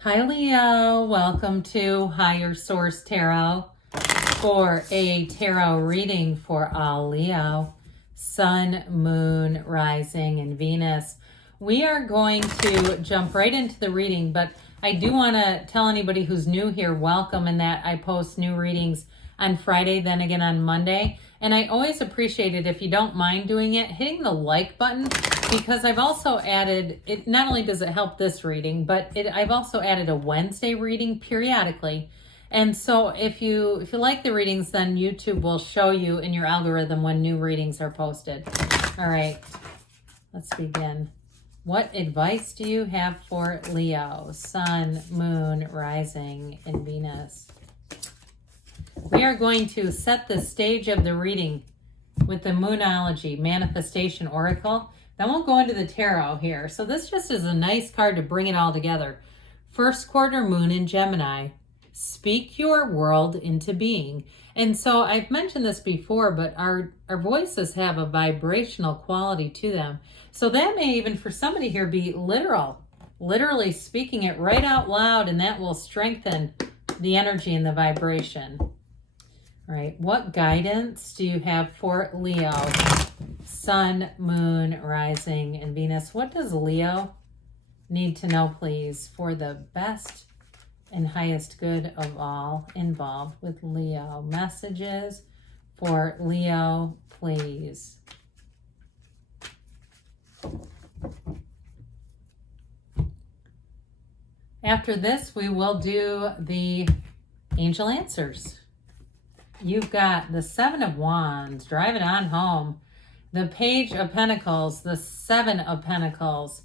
Hi Leo, welcome to Higher Source Tarot for a tarot reading for all Leo, Sun, Moon, Rising, and Venus. We are going to jump right into the reading, but I do want to tell anybody who's new here, welcome, in that I post new readings on Friday, then again on Monday. And I always appreciate it if you don't mind doing it, hitting the like button, because I've also added, it not only does it help this reading, but I've also added a Wednesday reading periodically. And so if you like the readings, then YouTube will show you in your algorithm when new readings are posted. All right, let's begin. What advice do you have for Leo, Sun, Moon, Rising, and Venus? We are going to set the stage of the reading with the Moonology Manifestation Oracle. Then we'll go into the tarot here. So this just is a nice card to bring it all together. First quarter moon in Gemini. Speak your world into being. And so I've mentioned this before, but our voices have a vibrational quality to them. So that may even for somebody here be literally speaking it right out loud, and that will strengthen the energy and the vibration. All right, what guidance do you have for Leo? Sun, Moon, Rising, and Venus. What does Leo need to know, please, for the best and highest good of all involved with Leo? Messages for Leo, please. After this, we will do the angel answers. You've got the Seven of Wands, driving on home, the Page of Pentacles, the Seven of Pentacles,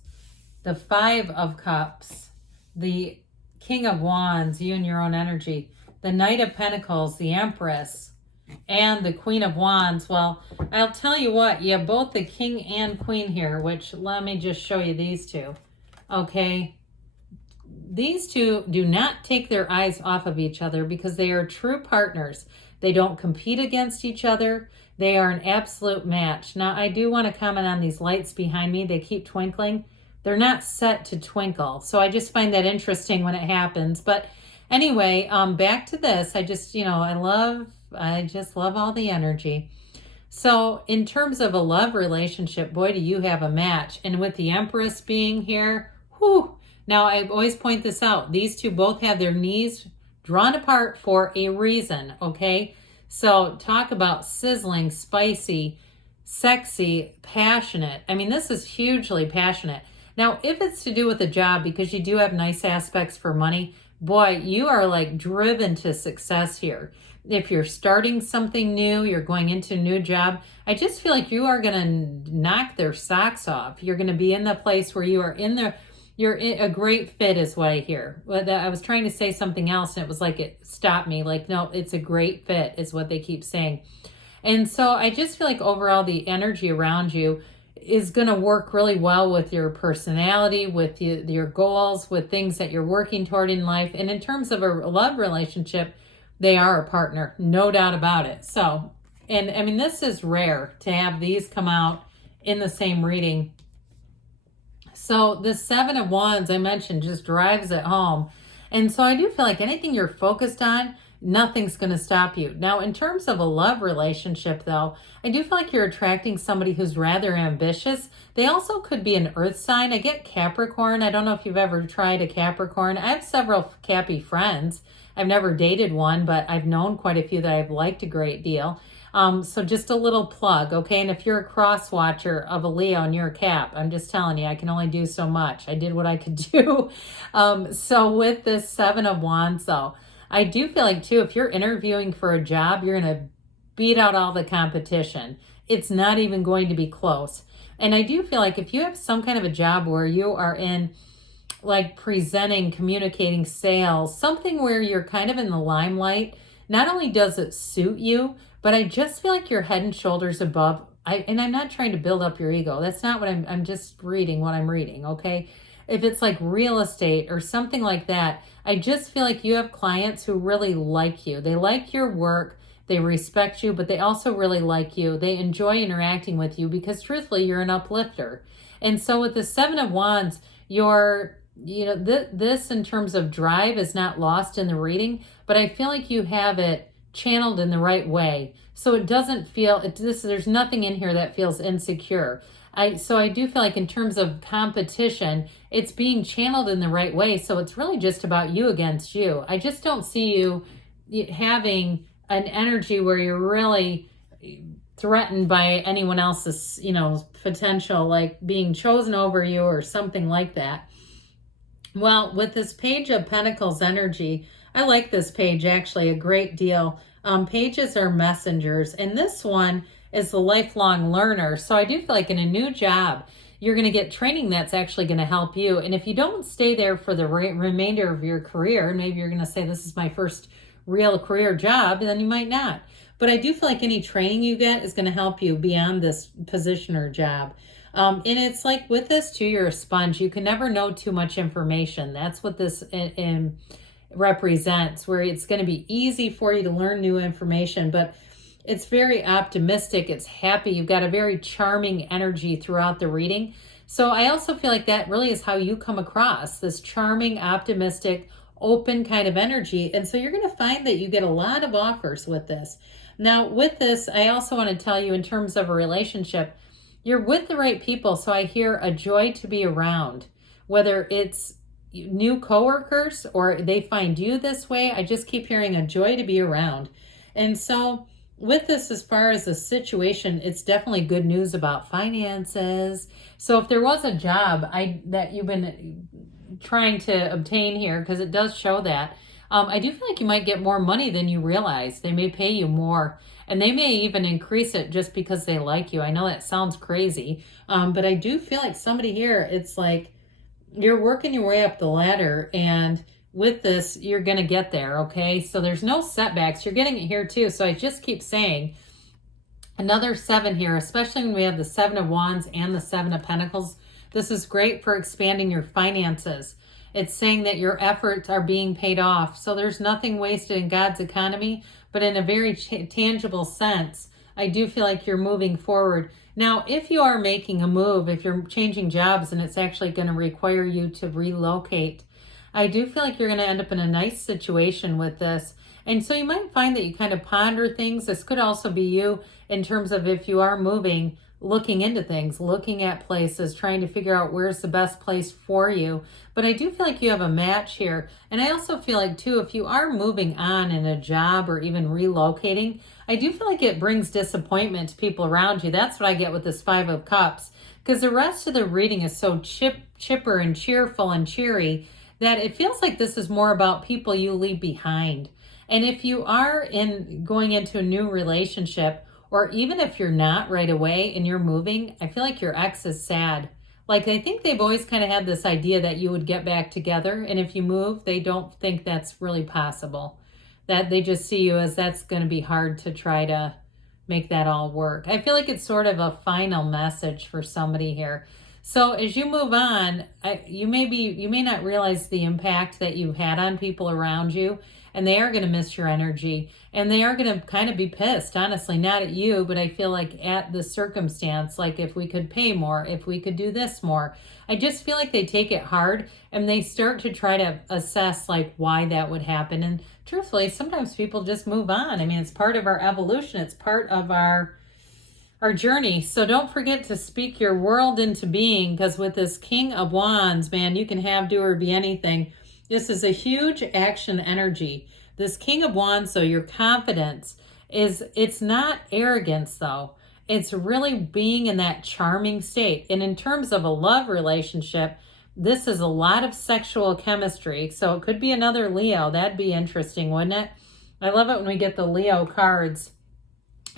the Five of Cups, the King of Wands, you and your own energy, the Knight of Pentacles, the Empress, and the Queen of Wands. Well, I'll tell you what, you have both the King and Queen here, which let me just show you these two, okay? These two do not take their eyes off of each other because they are true partners. They don't compete against each other. They are an absolute match. Now, I do want to comment on these lights behind me. They keep twinkling. They're not set to twinkle. So I just find that interesting when it happens. But anyway, back to this. I just love all the energy. So in terms of a love relationship, boy, do you have a match. And with the Empress being here, whew. Now, I always point this out. These two both have their knees drawn apart for a reason, okay? So talk about sizzling, spicy, sexy, passionate. I mean, this is hugely passionate. Now, if it's to do with a job, because you do have nice aspects for money, boy, you are like driven to success here. If you're starting something new, you're going into a new job, I just feel like you are going to knock their socks off. You're going to be in the place where you are in the You're a great fit is what I hear. I was trying to say something else and it was like it stopped me. Like, no, it's a great fit is what they keep saying. And so I just feel like overall the energy around you is going to work really well with your personality, with your goals, with things that you're working toward in life. And in terms of a love relationship, they are a partner, no doubt about it. So, and I mean, this is rare to have these come out in the same reading. So the Seven of Wands I mentioned just drives it home. And so I do feel like anything you're focused on, nothing's going to stop you. Now, in terms of a love relationship, though, I do feel like you're attracting somebody who's rather ambitious. They also could be an earth sign. I get Capricorn. I don't know if you've ever tried a Capricorn. I have several Cappy friends. I've never dated one, but I've known quite a few that I've liked a great deal. So just a little plug, okay? And if you're a cross watcher of a Leo and you're a Cap, I'm just telling you, I can only do so much. I did what I could do. So with this Seven of Wands, though, I do feel like, too, if you're interviewing for a job, you're going to beat out all the competition. It's not even going to be close. And I do feel like if you have some kind of a job where you are in, like, presenting, communicating, sales, something where you're kind of in the limelight, not only does it suit you, but I just feel like you're head and shoulders above. And I'm not trying to build up your ego. That's not what I'm just reading what I'm reading, okay? If it's like real estate or something like that, I just feel like you have clients who really like you. They like your work. They respect you, but they also really like you. They enjoy interacting with you because truthfully, you're an uplifter. And so with the Seven of Wands, you're this in terms of drive is not lost in the reading, but I feel like you have it channeled in the right way. So it doesn't feel, there's nothing in here that feels insecure. So I do feel like in terms of competition, it's being channeled in the right way. So it's really just about you against you. I just don't see you having an energy where you're really threatened by anyone else's, potential, like being chosen over you or something like that. Well, with this Page of Pentacles energy, I like this page actually a great deal. Pages are messengers, and this one is the lifelong learner. So I do feel like in a new job, you're going to get training that's actually going to help you. And if you don't stay there for the remainder of your career, and maybe you're going to say, this is my first real career job, then you might not. But I do feel like any training you get is going to help you beyond this position or job. And it's like with this too, you're a sponge. You can never know too much information. That's what this represents, where it's going to be easy for you to learn new information, but it's very optimistic. It's happy. You've got a very charming energy throughout the reading. So I also feel like that really is how you come across, this charming, optimistic, open kind of energy. And so you're going to find that you get a lot of offers with this. Now, with this, I also want to tell you in terms of a relationship, you're with the right people. So I hear a joy to be around, whether it's new coworkers or they find you this way. I just keep hearing a joy to be around. And so with this, as far as the situation, it's definitely good news about finances. So if there was a job that you've been trying to obtain here, because it does show that, I do feel like you might get more money than you realize. They may pay you more, and they may even increase it just because they like you. I know that sounds crazy, but I do feel like somebody here, it's like you're working your way up the ladder, and with this, you're going to get there, okay? So there's no setbacks. You're getting it here too. So I just keep saying another 7 here, especially when we have the 7 of Wands and the 7 of Pentacles. This is great for expanding your finances. It's saying that your efforts are being paid off. So there's nothing wasted in God's economy, but in a very tangible sense, I do feel like you're moving forward. Now, if you are making a move, if you're changing jobs and it's actually going to require you to relocate, I do feel like you're going to end up in a nice situation with this. And so you might find that you kind of ponder things. This could also be you in terms of if you are moving, looking into things, looking at places, trying to figure out where's the best place for you. But I do feel like you have a match here. And I also feel like too, if you are moving on in a job or even relocating, I do feel like it brings disappointment to people around you. That's what I get with this 5 of Cups, because the rest of the reading is so chipper and cheerful and cheery that it feels like this is more about people you leave behind. And if you are going into a new relationship, or even if you're not right away and you're moving, I feel like your ex is sad. Like, I think they've always kind of had this idea that you would get back together. And if you move, they don't think that's really possible. That they just see you as that's going to be hard to try to make that all work. I feel like it's sort of a final message for somebody here. So as you move on, you may not realize the impact that you've had on people around you, and they are going to miss your energy, and they are going to kind of be pissed, honestly, not at you, but I feel like at the circumstance, like if we could pay more, if we could do this more. I just feel like they take it hard, and they start to try to assess like why that would happen. And truthfully, sometimes people just move on. I mean, it's part of our evolution. It's part of our journey. So don't forget to speak your world into being, because with this King of Wands, man, you can have, do, or be anything. This is a huge action energy. This King of Wands, so your confidence it's not arrogance though. It's really being in that charming state. And in terms of a love relationship, this is a lot of sexual chemistry. So it could be another Leo. That'd be interesting, wouldn't it? I love it when we get the Leo cards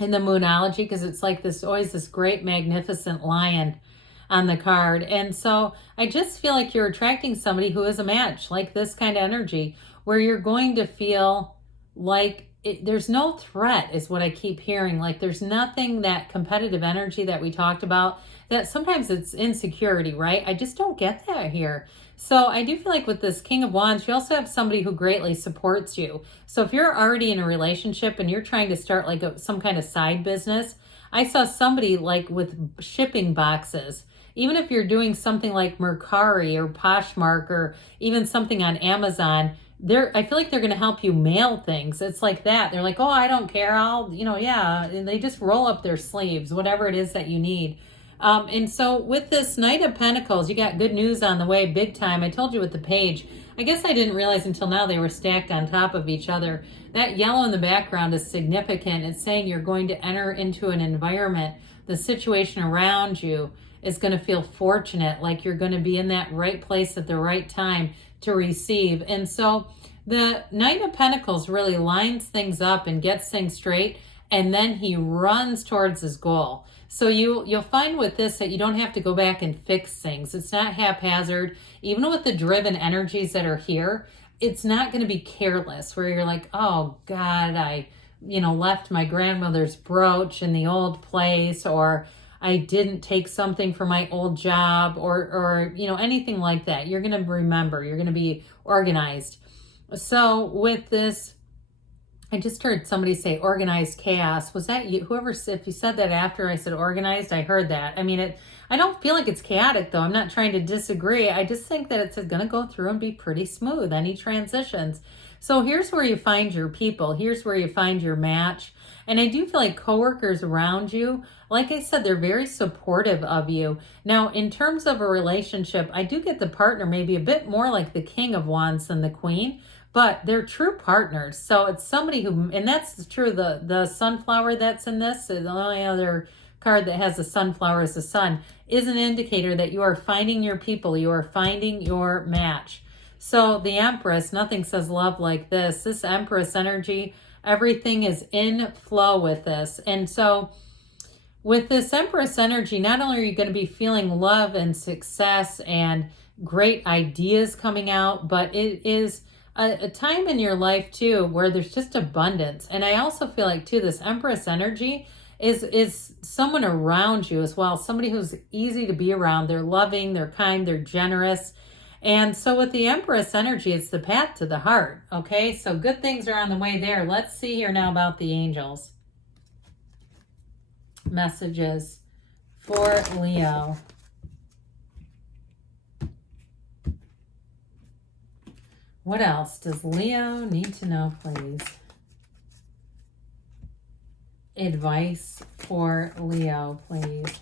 in the Moonology, because it's like always this great magnificent lion on the card. And so I just feel like you're attracting somebody who is a match, like this kind of energy, where you're going to feel like there's no threat is what I keep hearing. Like there's nothing, that competitive energy that we talked about, that sometimes it's insecurity, right? I just don't get that here. So I do feel like with this King of Wands, you also have somebody who greatly supports you. So if you're already in a relationship and you're trying to start like some kind of side business, I saw somebody like with shipping boxes, even if you're doing something like Mercari or Poshmark or even something on Amazon, I feel like they're going to help you mail things. It's like that. They're like, oh, I don't care. I'll, yeah. And they just roll up their sleeves, whatever it is that you need. And so with this Knight of Pentacles, you got good news on the way, big time. I told you with the page. I guess I didn't realize until now they were stacked on top of each other. That yellow in the background is significant. It's saying you're going to enter into an environment. The situation around you is going to feel fortunate, like you're going to be in that right place at the right time to receive. And so the Knight of Pentacles really lines things up and gets things straight, and then he runs towards his goal. So you'll find with this that you don't have to go back and fix things. It's not haphazard. Even with the driven energies that are here, it's not going to be careless where you're like, oh God, I left my grandmother's brooch in the old place, or I didn't take something for my old job, or anything like that. You're going to remember, you're going to be organized. So with this, I just heard somebody say organized chaos. Was that you? If you said that after I said organized, I heard that. I mean, I don't feel like it's chaotic though. I'm not trying to disagree. I just think that it's going to go through and be pretty smooth, any transitions. So here's where you find your people. Here's where you find your match. And I do feel like coworkers around you, like I said, they're very supportive of you. Now, in terms of a relationship, I do get the partner maybe a bit more like the King of Wands than the Queen, but they're true partners. So it's somebody who, and that's true, the sunflower that's in this, the only other card that has a sunflower is the sun, is an indicator that you are finding your people, you are finding your match. So the Empress, nothing says love like this. This Empress energy, everything is in flow with this. And so with this Empress energy, not only are you going to be feeling love and success and great ideas coming out, but it is a time in your life too where there's just abundance. And I also feel like too, this Empress energy is someone around you as well, somebody who's easy to be around. They're loving, they're kind, they're generous. And so with the Empress energy, it's the path to the heart. Okay, so good things are on the way there. Let's see here now about the angels. Messages for Leo. What else does Leo need to know, please? Advice for Leo, please.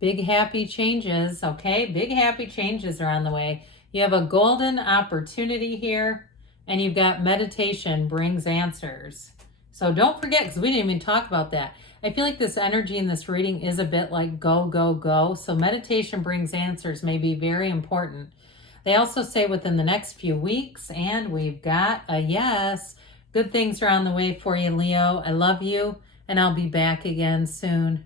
Big happy changes, okay? Big happy changes are on the way. You have a golden opportunity here, and you've got meditation brings answers. So don't forget, because we didn't even talk about that. I feel like this energy in this reading is a bit like go, go, go. So meditation brings answers may be very important. They also say within the next few weeks, and we've got a yes. Good things are on the way for you, Leo. I love you, and I'll be back again soon.